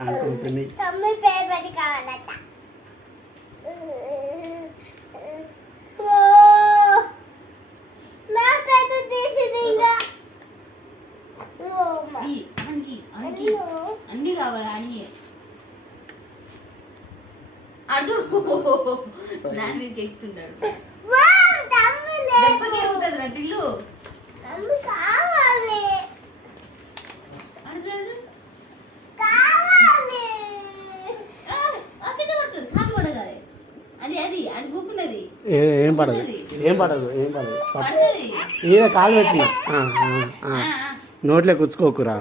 అనుకుంటుంది అన్ని కావాలా అన్ని అర్జున్ దాని మీదకి ఎక్కుతుంటాడు దెబ్బకి ఎరుగుతుంది రా టిల్లు అర్జున్ అక్కడే పడుతుంది కాలు పడగాలి అది అది అది గుప్పున్నది ఏం పడదు ఏం పడదు ఏం పడదు పడుతుంది ఈడ కాలు పెట్టినా నోట్లే కుచ్చుకోకురా